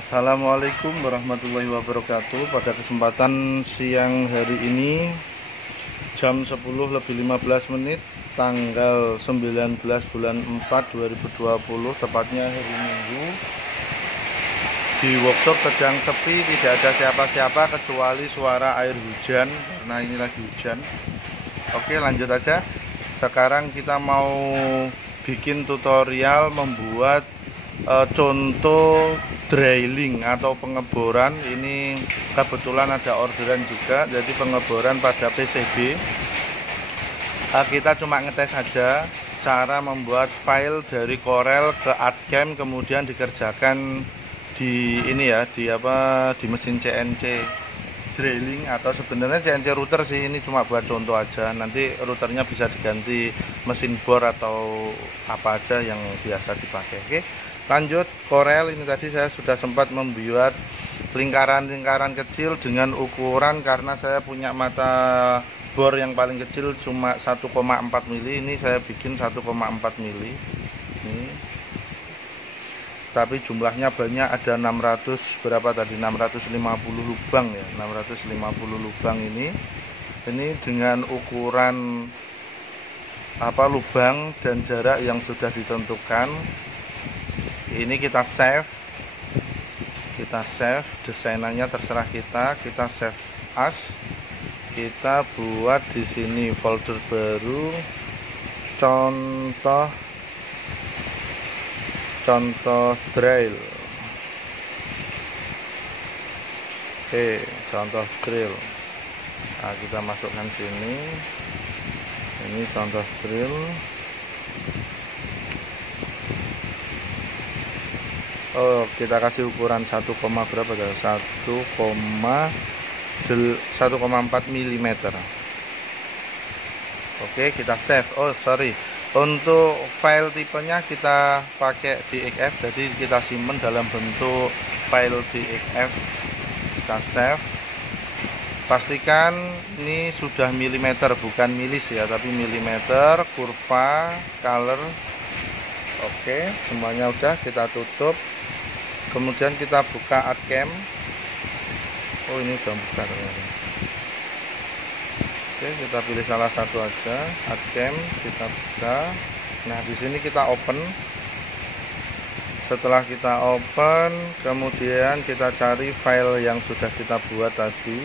Assalamualaikum warahmatullahi wabarakatuh. Pada kesempatan siang hari ini jam 10:15 tanggal 19 bulan 4 2020, tepatnya hari Minggu, di workshop sedang sepi, tidak ada siapa-siapa kecuali suara air hujan karena ini lagi hujan. Oke, lanjut aja. Sekarang kita mau bikin tutorial membuat contoh drilling atau pengeboran. Ini kebetulan ada orderan juga, jadi pengeboran pada PCB. Kita cuma ngetes saja cara membuat file dari Corel ke ArtCam, kemudian dikerjakan di ini ya, di mesin CNC drilling, atau sebenarnya CNC router sih, ini cuma buat contoh aja. Nanti routernya bisa diganti mesin bor atau apa aja yang biasa dipakai. Oke, lanjut. Corel ini tadi saya sudah sempat membuat lingkaran-lingkaran kecil dengan ukuran, karena saya punya mata bor yang paling kecil cuma 1,4 mili. Ini saya bikin 1,4 mili ini, tapi jumlahnya banyak, ada 600 berapa tadi, 650 lubang ya, 650 lubang ini dengan ukuran lubang dan jarak yang sudah ditentukan. Ini kita save desainannya terserah kita save as. Kita buat di sini folder baru, contoh drill. Oke, contoh drill. Nah, kita masukkan sini. Ini contoh drill. Oh, kita kasih ukuran 1, berapa ya? 1,4 mm. Oke, kita save. Oh, sorry. Untuk file tipenya kita pakai DXF, jadi kita simpan dalam bentuk file DXF. Kita save. Pastikan ini sudah milimeter, bukan milis ya, tapi milimeter, kurva, color. Oke, semuanya udah, kita tutup. Kemudian kita buka ArtCam. Oh, ini udah buka ternyata. Oke, kita pilih salah satu aja, ArtCam, kita buka. Nah, di sini kita open. Setelah kita open, kemudian kita cari file yang sudah kita buat tadi.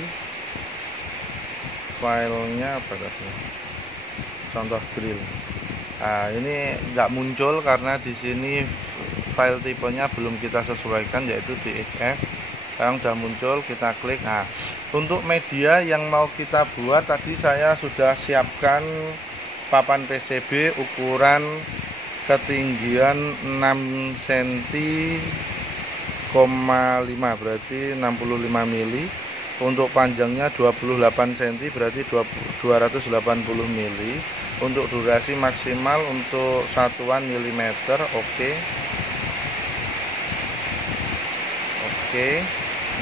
Filenya apa tadi? Contoh drill. Nah, ini nggak muncul karena di sini file tipenya belum kita sesuaikan, yaitu DXF. Sekarang udah muncul, kita klik. Nah, untuk media yang mau kita buat tadi saya sudah siapkan papan PCB ukuran ketinggian 6 cm, berarti 65 mili. Untuk panjangnya 28 cm, berarti 280 mili. Untuk durasi maksimal untuk satuan milimeter. Oke.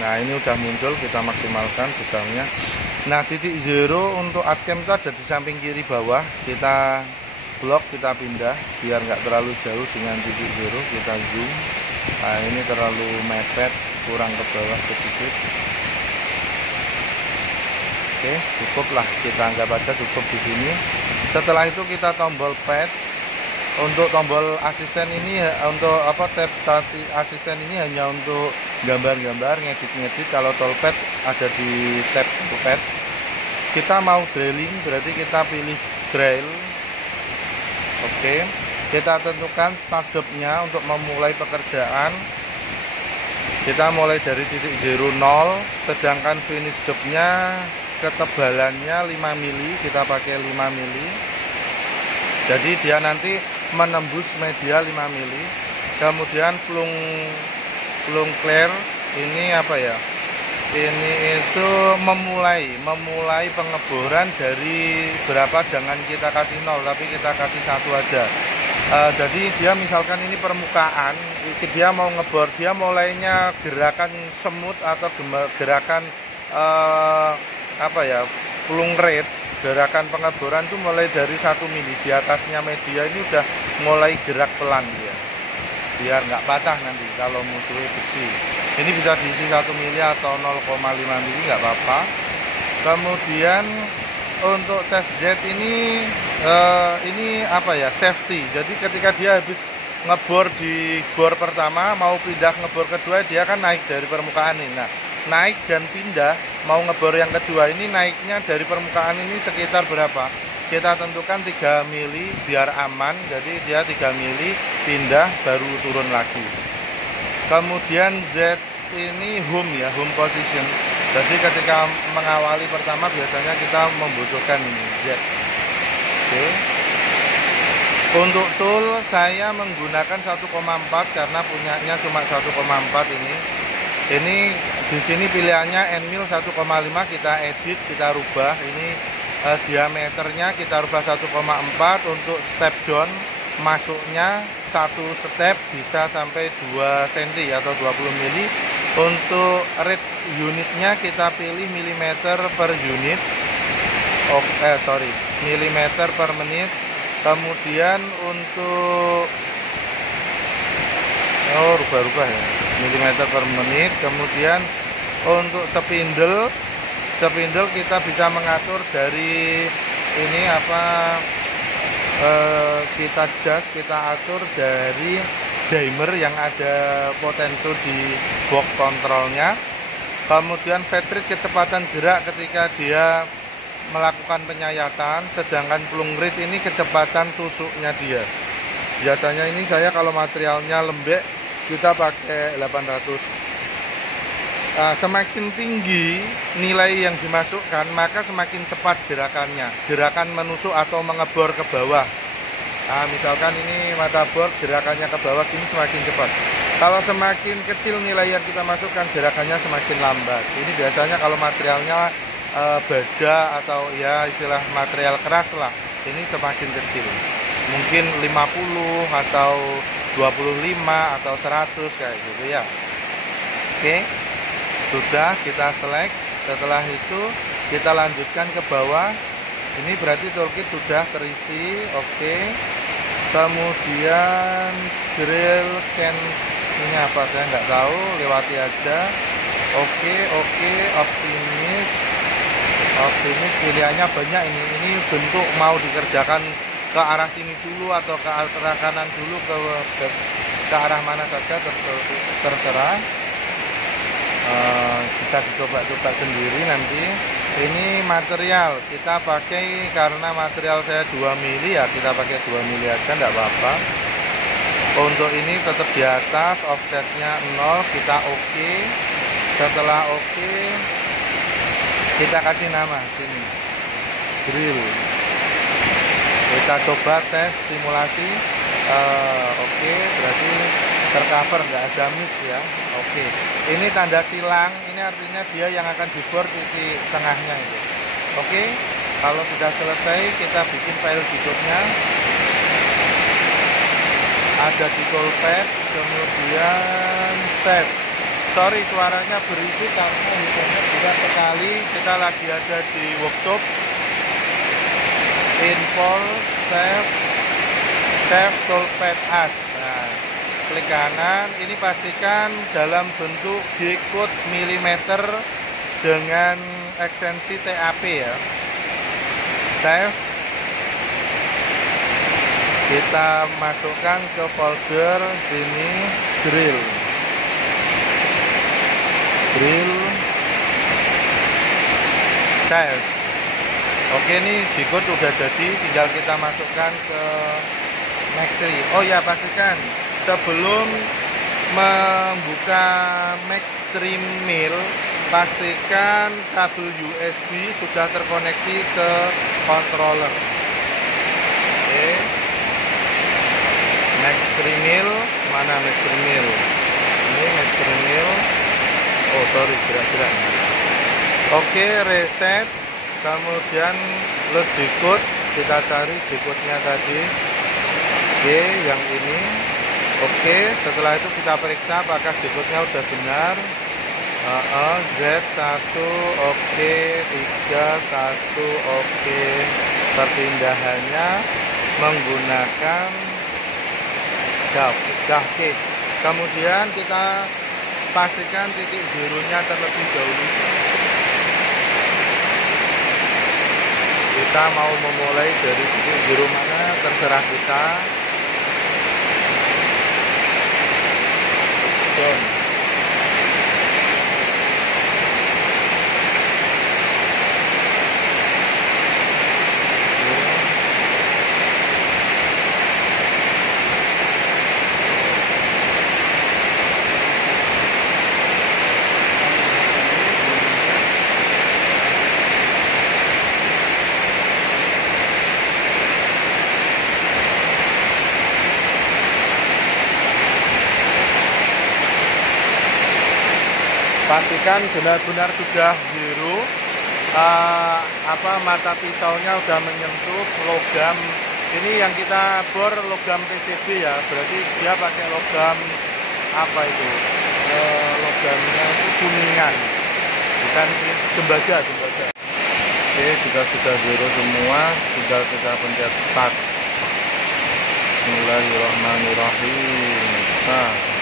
Nah, ini udah muncul, kita maksimalkan besarnya. Nah, titik zero untuk ArtCam itu ada di samping kiri bawah. Kita blok, kita pindah biar nggak terlalu jauh dengan titik zero. Kita zoom. Nah, ini terlalu mepet, kurang ke bawah sedikit. Oke, cukuplah, kita anggap aja cukup di sini. Setelah itu kita tombol pad. Untuk tombol asisten ini, untuk tab asisten ini hanya untuk gambar-gambar, ngedit-ngedit. Kalau toolpad ada di tab toolpad. Kita mau drilling, berarti kita pilih drill. Oke, kita tentukan start job-nya untuk memulai pekerjaan. Kita mulai dari titik 00, sedangkan finish job-nya ketebalannya 5 mili, kita pakai 5 mili. Jadi dia nanti menembus media 5 mili. Kemudian plung clear ini apa ya? Ini itu memulai pengeboran dari berapa, jangan kita kasih 0, tapi kita kasih 1 aja. Jadi dia misalkan ini permukaan, dia mau ngebor, dia mulainya gerakan semut atau gerakan plung rate. Gerakan pengeboran itu mulai dari 1 mili. Di atasnya media ini udah mulai gerak pelan dia, biar nggak patah nanti kalau musuhnya besi. Ini bisa diisi 1 mili atau 0,5 mili, nggak apa-apa. Kemudian untuk safety jet ini apa ya, safety. Jadi ketika dia habis ngebor di bor pertama mau pindah ngebor kedua, dia kan naik dari permukaan ini. Nah, naik dan pindah mau ngebor yang kedua ini naiknya dari permukaan ini sekitar berapa? Kita tentukan 3 mili biar aman. Jadi dia 3 mili pindah baru turun lagi. Kemudian Z ini home ya, home position. Jadi ketika mengawali pertama biasanya kita membutuhkan ini Z. Oke. Untuk tool saya menggunakan 1,4 karena punyanya cuma 1,4 ini. Ini di sini pilihannya N-mil 1,5, kita edit, kita rubah. Ini diameternya kita rubah 1,4. Untuk step down masuknya satu step bisa sampai 2 cm atau 20 mili. Untuk rate unitnya kita pilih milimeter per unit. Milimeter per menit. Kemudian untuk rubah-rubah ya, milimeter per menit. Kemudian untuk spindle kita bisa mengatur dari ini kita atur dari dimer yang ada potensio di box kontrolnya. Kemudian feed rate kecepatan gerak ketika dia melakukan penyayatan, sedangkan plung rate ini kecepatan tusuknya dia. Biasanya ini saya kalau materialnya lembek kita pakai 800. Semakin tinggi nilai yang dimasukkan maka semakin cepat gerakannya, gerakan menusuk atau mengebor ke bawah. Misalkan ini mata bor gerakannya ke bawah ini semakin cepat. Kalau semakin kecil nilai yang kita masukkan gerakannya semakin lambat. Ini biasanya kalau materialnya baja atau ya istilah material keras lah, ini semakin kecil, mungkin 50 atau 25 atau 100 kayak gitu ya. Oke, sudah kita select. Setelah itu kita lanjutkan ke bawah. Ini berarti toolkit sudah terisi. Oke. Kemudian drill can ini apa saya nggak tahu, lewati aja. Oke, optimis pilihannya banyak ini bentuk mau dikerjakan ke arah sini dulu atau ke arah kanan dulu, ke arah mana saja terserah. Bisa dicoba-coba sendiri nanti. Ini material kita pakai karena material saya 2 mili ya, kita pakai 2 mili aja enggak apa-apa. Untuk ini tetap di atas, offsetnya 0, kita oke. Setelah oke, kita kasih nama sini drill. Kita coba tes simulasi. Oke, berarti tercover, nggak ada miss ya. Oke, ini tanda silang, ini artinya dia yang akan dibor titik tengahnya itu. Oke, kalau sudah selesai kita bikin file berikutnya. Ada di toolpad, kemudian save. Sorry suaranya berisik karena hujannya berat sekali. Kita lagi ada di workshop. Install, save toolpad as. Nah, klik kanan. Ini pastikan dalam bentuk G-code milimeter dengan ekstensi TAP ya. Save. Kita masukkan ke folder sini drill. Save. Oke, ini G-code udah jadi, tinggal kita masukkan ke Max3. Oh ya, pastikan sebelum membuka Max3 Mil, pastikan kabel USB sudah terkoneksi ke controller. Oke. Max3 Mil, mana Max3 Mil? Ini Max3 Mil. Oh sorry, gerak-gerak. Oke, reset. Kemudian load G-code, kita cari G-code-nya tadi. Oke, yang ini. Oke, setelah itu kita periksa apakah G-code-nya udah benar. Z1 oke, 31 oke. Perpindahannya menggunakan DAV. Kemudian kita pastikan titik zeronya terlebih dahulu. Kita mau memulai dari titik zero mana terserah kita. Down. Pastikan benar-benar sudah zero, mata pisaunya udah menyentuh logam. Ini yang kita bor logam PCB ya, berarti dia pakai logam apa itu? Logamnya itu kuningan, bukan tembaga. Oke, sudah zero semua, tinggal kita pencet start. Bismillahirrahmanirrahim. Start.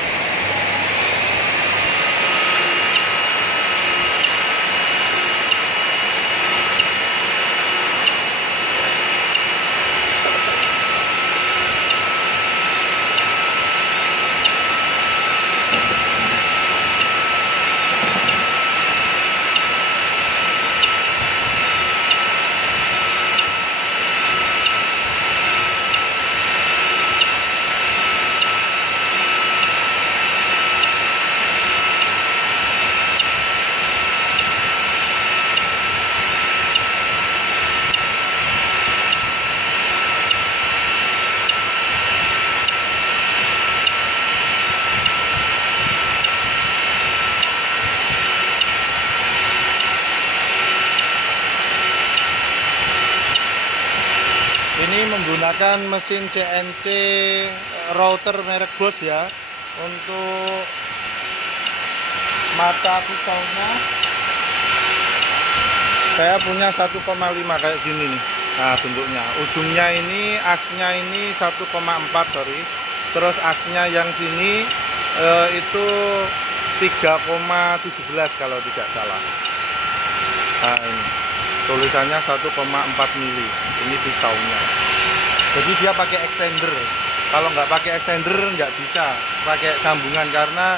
Ini menggunakan mesin CNC router merek Bosch ya. Untuk mata pisaunya saya punya 1,5 kayak gini nih. Nah, bentuknya. Ujungnya ini, asnya ini 1,4 sorry. Terus asnya yang sini itu 3,17 kalau tidak salah. Nah, ini tulisannya 1,4 mili. Ini pisaunya. Jadi dia pakai extender. Kalau nggak pakai extender nggak bisa pakai sambungan, karena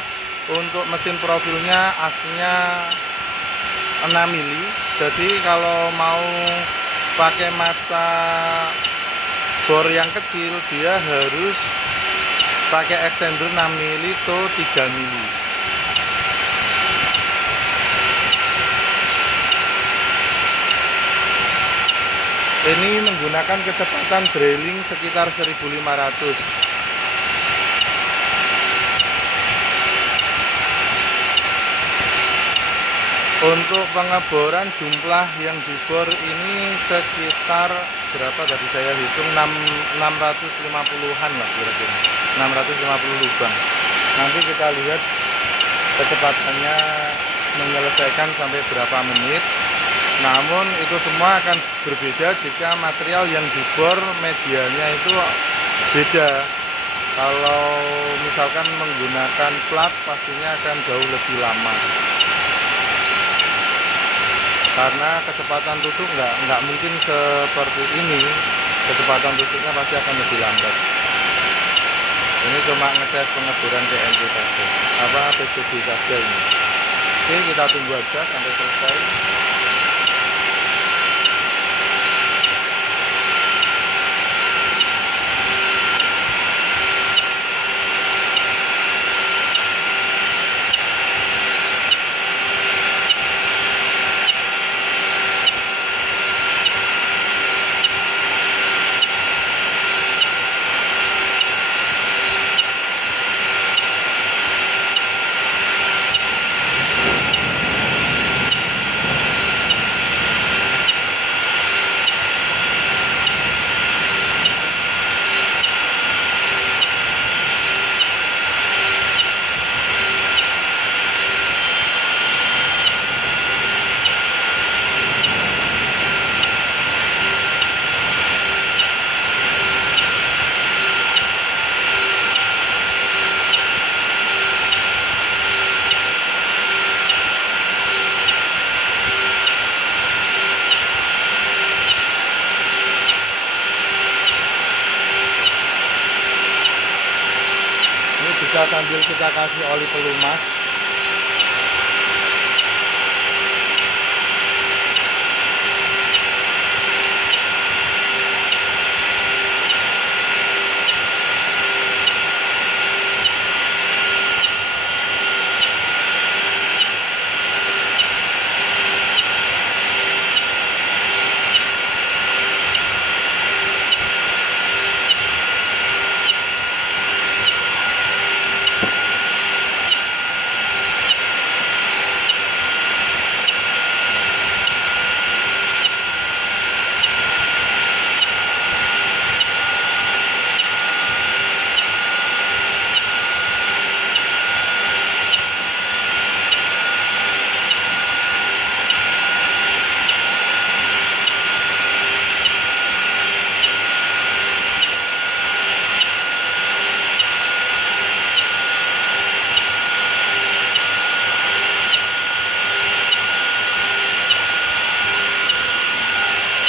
untuk mesin profilnya asnya 6 mili. Jadi kalau mau pakai mata bor yang kecil, dia harus pakai extender 6 mili atau 3 mili. Ini menggunakan kecepatan drilling sekitar 1500. Untuk pengeboran jumlah yang dibor ini sekitar berapa tadi saya hitung, 650-an lah kira-kira. 650 lubang. Nanti kita lihat kecepatannya menyelesaikan sampai berapa menit. Namun itu semua akan berbeda jika material yang dibor medianya itu beda. Kalau misalkan menggunakan plat pastinya akan jauh lebih lama, karena kecepatan tutup nggak mungkin seperti ini. Kecepatan tutupnya pasti akan lebih lambat. Ini cuma ngetes pengeboran CNC saja, PCB saja ini. Oke, kita tunggu aja sampai selesai. sambil kita kasih oli pelumas.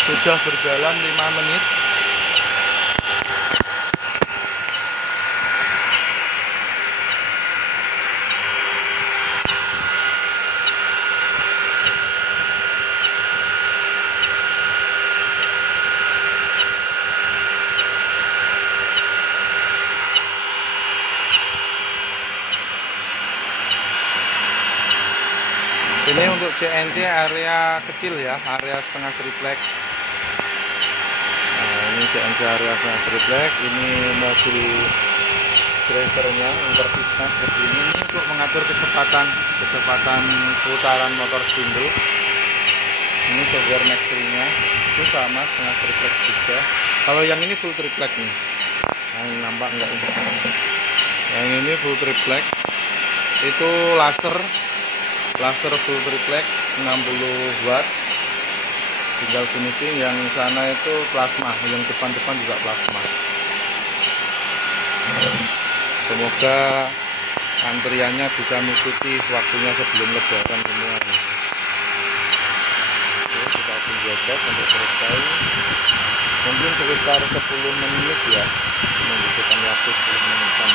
Sudah berjalan 5 menit. Ini untuk CNC area kecil ya, area setengah triplek. Ini CNC area setengah triplek. Ini mobil drivernya interfitnya seperti ini untuk mengatur kecepatan putaran motor spindle. Ini software max-nya itu sama setengah triplek juga. Kalau yang ini full triplek nih. Nah, ini nampak enggak ini? Yang ini full triplek. Itu laser full triplek 60 watt. Tinggal finishing. Yang sana itu plasma, yang depan juga plasma. Semoga antriannya bisa mengikuti waktunya sebelum lebaran semua. Oke, kita tunggu aja sampai selesai. Mungkin sekitar 10 menit ya, membutuhkan waktu 10 menitan.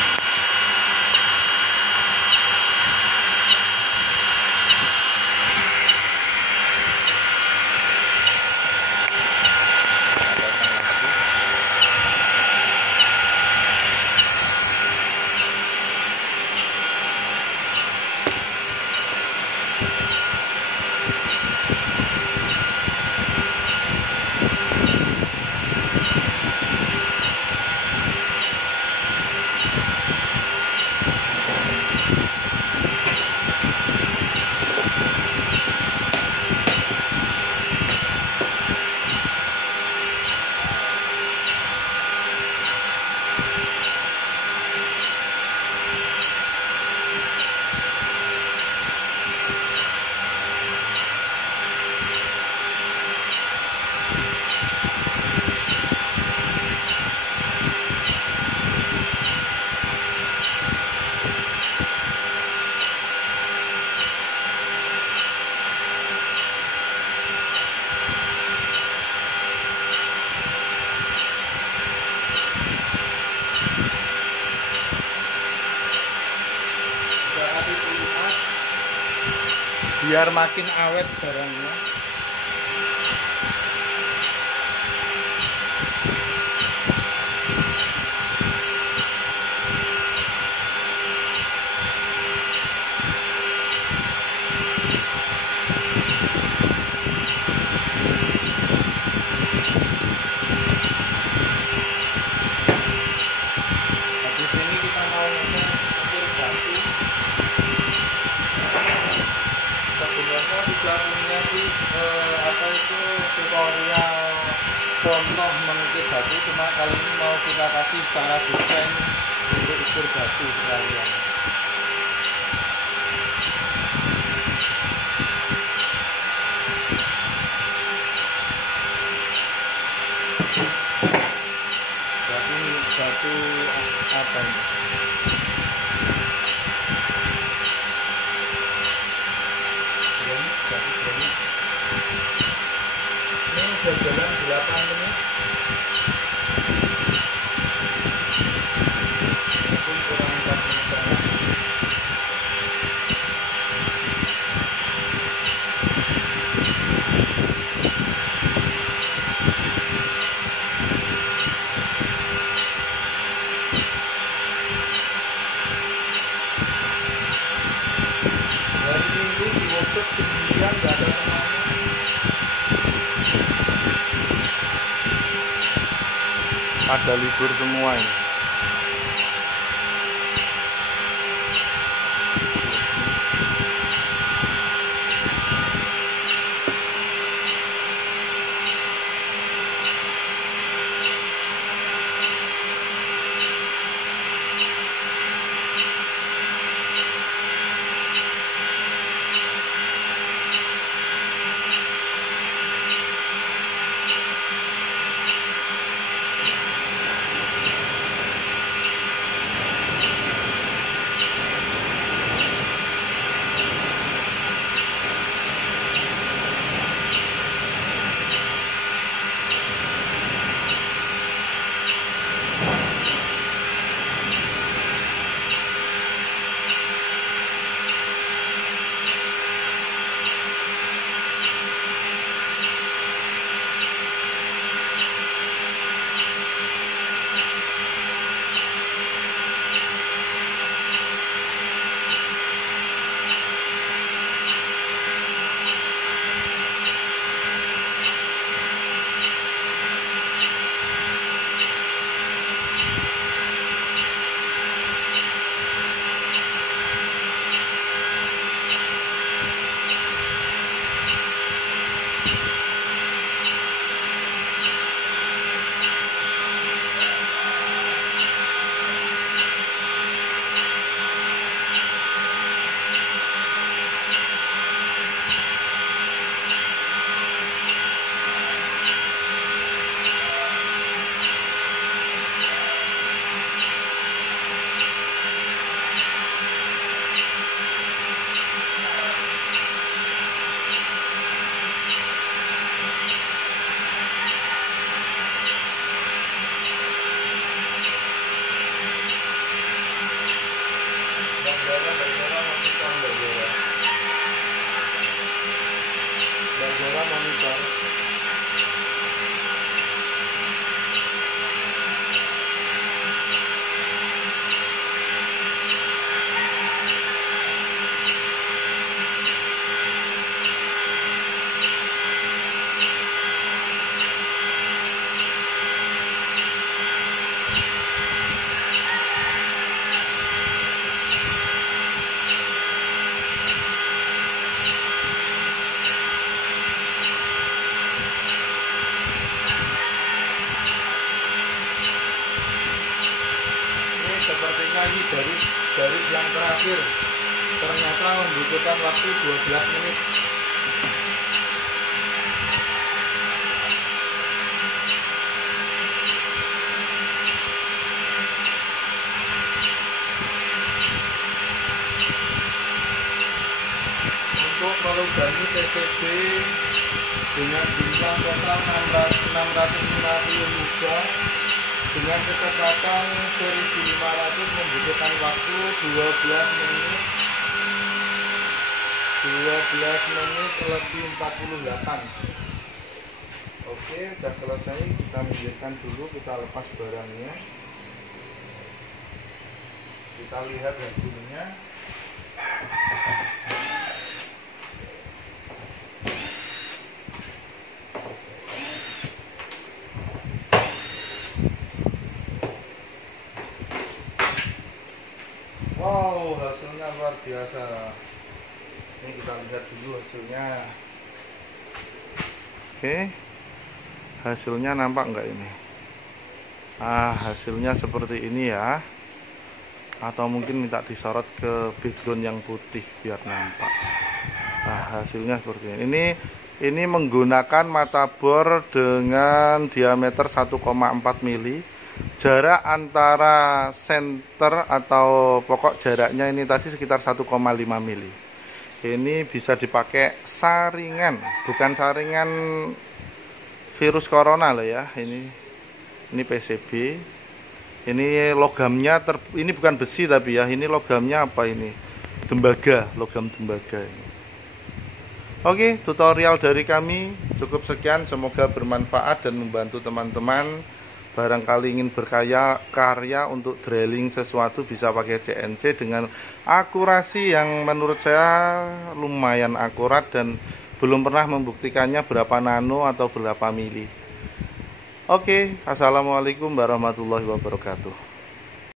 Biar makin awet barangnya. Habis ini kita mau ngejar batu. Sebenarnya sudah punya sih tutorial contoh mengukir batu, cuma kali ini mau kita kasih cara desain untuk ukir batu sekalian. Batu apa ini? Ini sudah jalan 8 menit. Mungkin kurang 4 menit. nutup sendirian, nggak ada temannya. Pada libur semua ini. Sepertinya ini dari yang terakhir ternyata membutuhkan waktu 12 menit. Untuk melubani PCB dengan bintang total 650 lubang dengan kecepatan 1500 membutuhkan waktu 12 menit lebih 48. Oke, sudah selesai. Kita minggirkan dulu, kita lepas barangnya, kita lihat hasilnya. Wow, hasilnya luar biasa. Ini kita lihat dulu hasilnya. Oke, hasilnya nampak enggak ini? Hasilnya seperti ini ya. Atau mungkin minta disorot ke background yang putih biar nampak. Hasilnya seperti ini. Ini menggunakan mata bor dengan diameter 1,4 mili. Jarak antara senter atau pokok jaraknya ini tadi sekitar 1,5 mili. Ini bisa dipakai saringan, bukan saringan virus corona loh ya. Ini PCB. Ini logamnya ini bukan besi tapi ya, ini logamnya apa ini? Tembaga, logam tembaga ini. Oke, tutorial dari kami cukup sekian, semoga bermanfaat dan membantu teman-teman barangkali ingin karya untuk drilling sesuatu, bisa pakai CNC dengan akurasi yang menurut saya lumayan akurat, dan belum pernah membuktikannya berapa nano atau berapa mili. Oke, assalamualaikum warahmatullahi wabarakatuh.